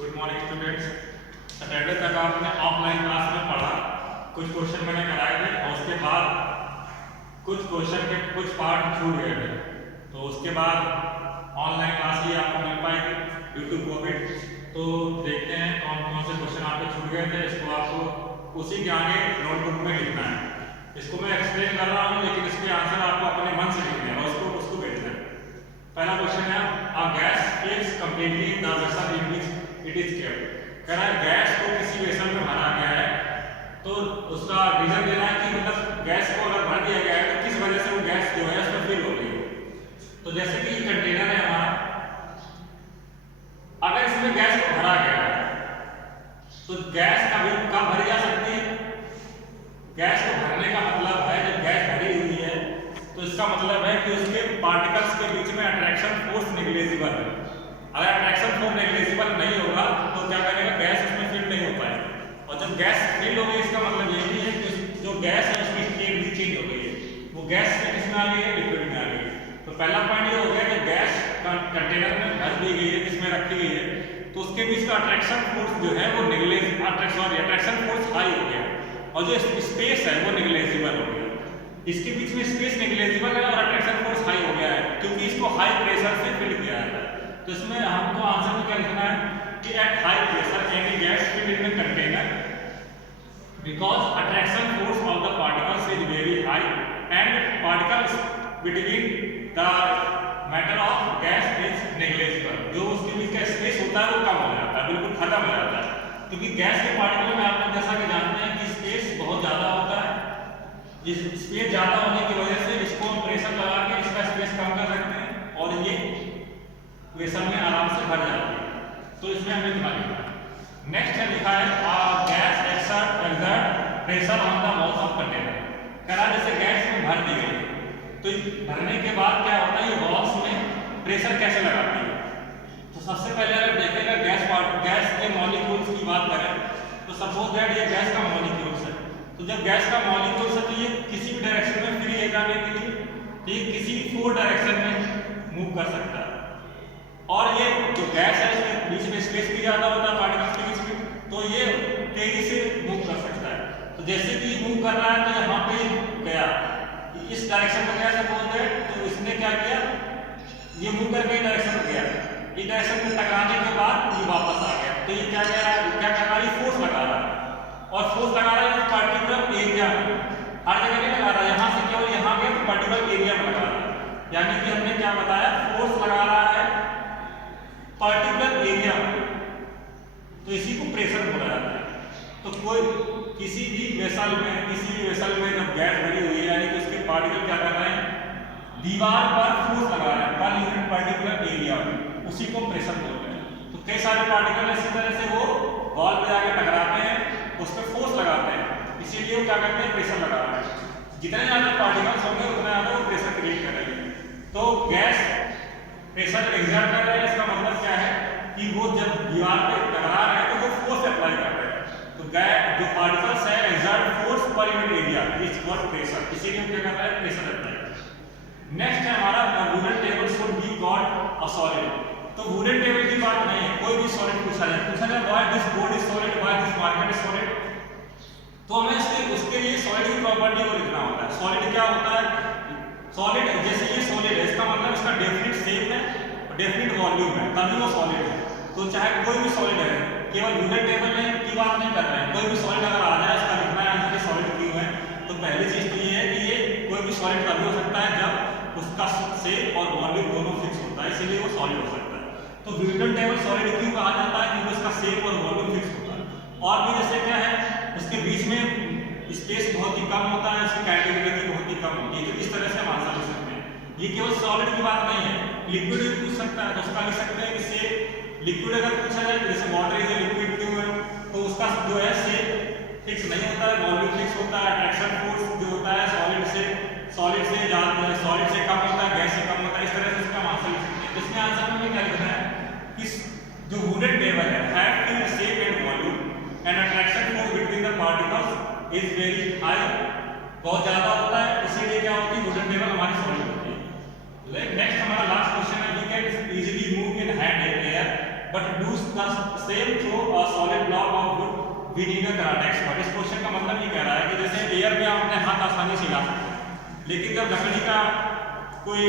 Good morning students. Saturday तक आपने offline class में पढ़ा, कुछ क्वेश्चन मैंने कराए थे और उसके बाद कुछ क्वेश्चन के कुछ पार्ट छूट गए थे, तो उसके बाद ऑनलाइन क्लास ही आपको मिल पाएगी ड्यू टू कोविड। तो देखते हैं कौन कौन से क्वेश्चन आपके छूट गए थे। इसको आपको उसी के आगे नोटबुक में लिखना है। इसको मैं एक्सप्लेन कर रहा हूँ लेकिन इसके आंसर आपको अपने मन से लिखने हैं और उसको भेजना है। पहला क्वेश्चन है, a gas is completely in the vessel in which it is kept. कह रहा है गैस को किसी वेसल में भरा गया है, तो उसका रीजन देना है कि मतलब गैस को अगर भर दिया गया है तो किस वजह से वो गैस जो है उसमें फिल हो रही है। तो जैसे कि कंटेनर है हमारा, अगर इसमें गैस को भरा गया है तो गैस कभी कब भरी जा सकती है। गैस को भरने का मतलब है जब गैस भरी हुई है तो इसका मतलब है कि उसके पार्टिकल्स के बीच में अट्रैक्शन फोर्स नेग्लिजिबल है। अगर अट्रैक्शन फोर्स नेग्लिजिबल नहीं होगा तो क्या करेगा, गैस उसमें फिल नहीं हो पाएगा। और जब गैस फिल हो गई इसका मतलब ये नहीं है कि जो गैस है उसकी स्टेट भी चेंज हो गई है, वो गैस से किसमें आ गई है, लिक्विड में आ गई है। तो पहला पॉइंट ये हो गया कि गैस कंटेनर में भर दी गई है, जिसमें रखी गई है, तो उसके बीच का अट्रैक्शन फोर्स जो है वो अट्रैक्शन फोर्स हाई हो गया और जो स्पेस है वो नेग्लिजिबल हो गया। इसके बीच में स्पेस नेग्लिजिबल है और अट्रैक्शन फोर्स हाई हो गया है क्योंकि इसको हाई प्रेशर से फिल किया है। तो इसमें हमको आंसर में क्या लिखना है कि at high pressure any gas filled in the container because attraction force of the particles is very high and particles between the matter of gas is negligible. जो उसके बीच का स्पेस होता है वो कम हो जाता है, बिल्कुल खत्म हो जाता है, क्योंकि गैस के पार्टिकल में आप लोग जैसा कि जानते हैं कि स्पेस बहुत ज़्यादा होता है। इस स्पेस ज़्यादा होने की वजह से इसको प्रेशर लगा के इसका स्पेस कम कर सकते हैं और ये वेसल में आराम से भर जाती है। तो इसमें हमें ध्यान रखना है। नेक्स्ट है लिखा है gas exert pressure on the walls of container. कह रहा जैसे गैस में भर दी गई तो भरने के बाद क्या होता है, ये वॉल्स में प्रेशर कैसे लगाती है। तो सबसे पहले अगर देखेगा गैस के मॉलिक्यूल्स की बात करें तो सपोज दैट ये गैस का मॉलिक्यूल्स है। तो जब गैस का मॉलिक्यूल्स है तो ये किसी भी डायरेक्शन में फ्री है जाने के लिए, तो ये किसी भी 4 डायरेक्शन में मूव कर सकता है। और ये जो गैस है इसके बीच में स्पेस भी ज़्यादा होता है पार्टिकल्स के बीच में, तो ये तेजी से मूव कर सकता है। तो जैसे कि मूव कर रहा है तो यहाँ पे गया, इस डायरेक्शन में गया सपोज दैट, तो इसने क्या किया, ये मूव करके इस डायरेक्शन में गया, इस डायरेक्शन में टकराने के बाद ये वापस आ गया। तो ये क्या कर रहा है, फोर्स लगा रहा है और फोर्स लगा रहा है पर्टिकुलर एरिया में, हर जगह नहीं लगा रहा है, यहाँ से केवल यहाँ गया तो पर्टिकुलर एरिया में लगा रहा है। यानी कि हमने क्या बताया, फोर्स लगा रहा है पर्टिकुलर एरिया में, तो इसी को प्रेशर बोला जाता है। तो किसी भी वेसल में जब गैस भरी हुई है यानी कि उसके पार्टिकल क्या कर रहे हैं, दीवार पर फोर्स लगा रहे हैं पर यूनिट पर्टिकुलर एरिया में, उसी को प्रेशर बोल रहे हैं। तो कई सारे पार्टिकल इसी तरह से वो वॉल पे जाकर टकराते हैं, उस पर फोर्स लगाते हैं, इसीलिए वो क्या करते हैं, प्रेशर लगा रहे हैं। जितने ज़्यादा पार्टिकल्स होंगे उतना ज़्यादा वो प्रेशर क्रिएट करेंगे। तो गैस प्रेशर एग्जर्ट कर रहे हैं, इसका मतलब क्या है कि वो जब दीवार पे टकरा रहे हैं तो वो फोर्स अप्लाई कर रहे हैं। तो जो पार्टिकल्स है exert force per unit area is called pressure, इसीलिए क्या कर रहा है, प्रेशर अप्लाई कर रहा है। नेक्स्ट है हमारा wooden table should be called a solid. तो वुडन टेबल की बात नहीं है, कोई भी सॉलिड पूछा जाए why this board is solid, why this market is solid, तो हमें उसके लिए सॉलिड की प्रॉपर्टी को लिखना होता है। सॉलिड क्या होता है, सॉलिड जैसे ये सॉलिड है इसका मतलब इसका डेफिनिट शेप है और डेफिनिट वॉल्यूम है, तभी वो सॉलिड है। तो चाहे कोई भी सॉलिड है, केवल वुडन टेबल की बात नहीं कर रहे हैं, कोई भी सॉलिड अगर आ जाए उसका लिखना है आंसर सॉलिड क्यों है। तो पहली चीज तो ये है कि ये कोई भी सॉलिड तभी हो सकता है जब उसका शेप और वॉल्यूम दोनों फिक्स होता है, इसीलिए वो सॉलिड हो सकता है। तो वुडन टेबल सॉलिड क्यों कहा जाता है, क्योंकि उसका शेप और वॉल्यूम फिक्स होता है। और भी जैसे क्या है, उसके बीच में स्पेस बहुत ही कम होता है, उसकी कैटेगरी बहुत ही कम होती है, तो इस तरह से हम आंसर लिख सकते हैं। ये केवल सॉलिड की बात नहीं है, लिक्विड भी पूछ सकता है तो उसका लिख सकते हैं कि शेप। लिक्विड अगर पूछा जाए जैसे वाटर इज लिक्विड क्यों है, तो उसका जो है शेप फिक्स नहीं होता है, वॉल्यूम फिक्स होता है, अट्रैक्शन फोर्स जो होता है सॉलिड से ज्यादा, सॉलिड से कम होता है, गैस से कम होता है, इस तरह से उसका आंसर लिख सकते हैं। इसमें आंसर में क्या लिखना है कि जो वुडन टेबल है have in shape and volume and attraction force between the particles is very high, बहुत ज्यादा होता है, इसीलिए क्या होती है, वुडन टेबल हमारी सॉलिड होती है। नेक्स्ट हमारा लास्ट क्वेश्चन है, we can easily move in hand and air but do the same through a solid block of wood, we need a karate expert। इस क्वेश्चन का मतलब ये कह रहा है कि जैसे एयर में आप अपने हाथ आसानी से हिला सकते हैं, लेकिन जब लकड़ी का कोई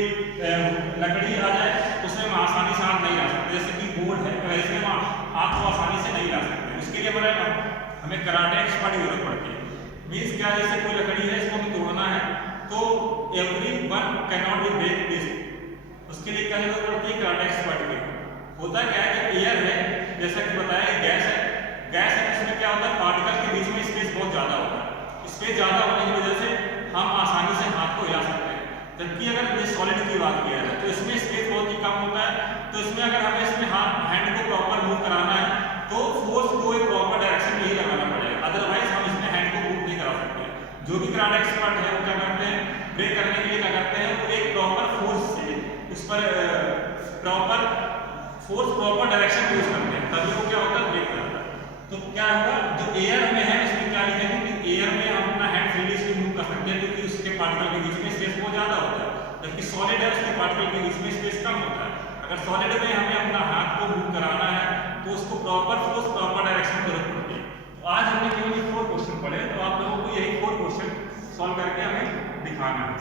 लकड़ी आ जाए उसमें हम आसानी से हाथ नहीं ला सकते, जैसे कि बोर्ड है वैसे हम हाथ को आसानी से नहीं ला सकते। उसके लिए हमें कराटे एक्सपर्ट की जरूरत पड़ती है। मीन्स क्या, जैसे कोई लकड़ी है इसको हमें तोड़ना है तो every one can not be break this, उसके लिए क्या जरूरत पड़ती है, कराटे एक्सपर्ट की। होता क्या है कि एयर है, जैसा कि बताया गैस है, गैस है इसमें क्या होता है, पार्टिकल के बीच में स्पेस बहुत ज़्यादा होता है, स्पेस ज़्यादा होने की वजह से हम आसानी से हाथ को हिला सकते हैं। जबकि अगर ये सॉलिड की बात किया जाए तो इसमें स्पेस बहुत ही कम होता है, तो इसमें अगर हमें इसमें हैंड को प्रॉपर मूव कराना है तो फोर्स को एक प्रॉपर डायरेक्शन में ही लगाना पड़ेगा, अदरवाइज हम इसमें हैंड को मूव नहीं करा सकते। जो भी कराटे एक्सपर्ट है वो क्या करते हैं, ब्रेक करने के लिए क्या करते हैं, वो एक प्रॉपर फोर्स से उस पर प्रॉपर डायरेक्शन यूज करते हैं, तभी वो क्या होता है, ब्रेक करता है। तो क्या होगा, जो एयर में है उसमें क्या लिखेंगे कि एयर में हम अपना हैंड फ्रीली से मूव कर सकते हैं क्योंकि उसके पार्टिकल के बीच में स्पेस बहुत ज़्यादा होता है, जबकि सॉलिड है उसके पार्टिकल के बीच में स्पेस कम होता है। अगर सॉलिड में हमें अपना हाथ को मूव कराना है तो उसको प्रॉपर फोर्स प्रॉपर डायरेक्शन में जरूरत पड़ती है। तो आज हमने केवल 4 क्वेश्चन पढ़े, तो आप लोगों को यही 4 क्वेश्चन सॉल्व करके हमें दिखाना है।